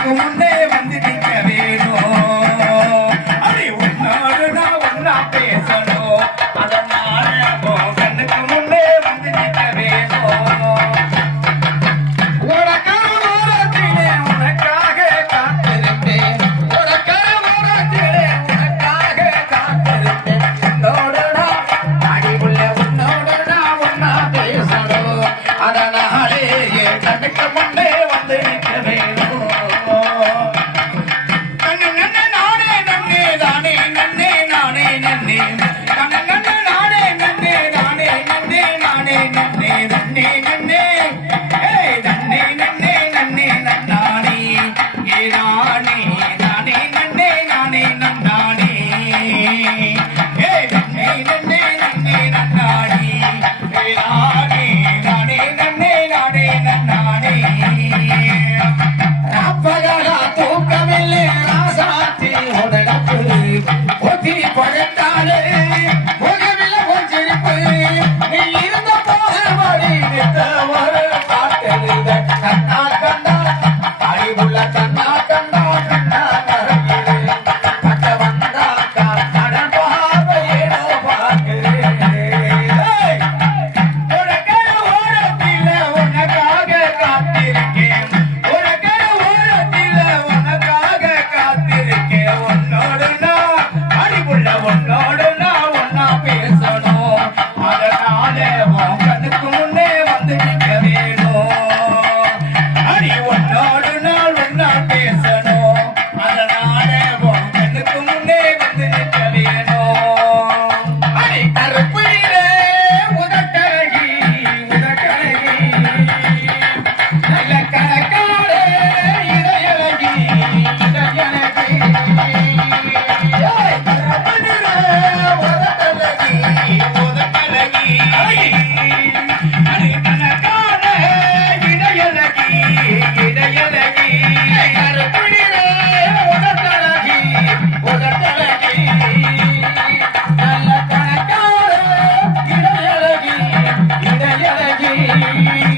எனக்கு முன்னே Thank you.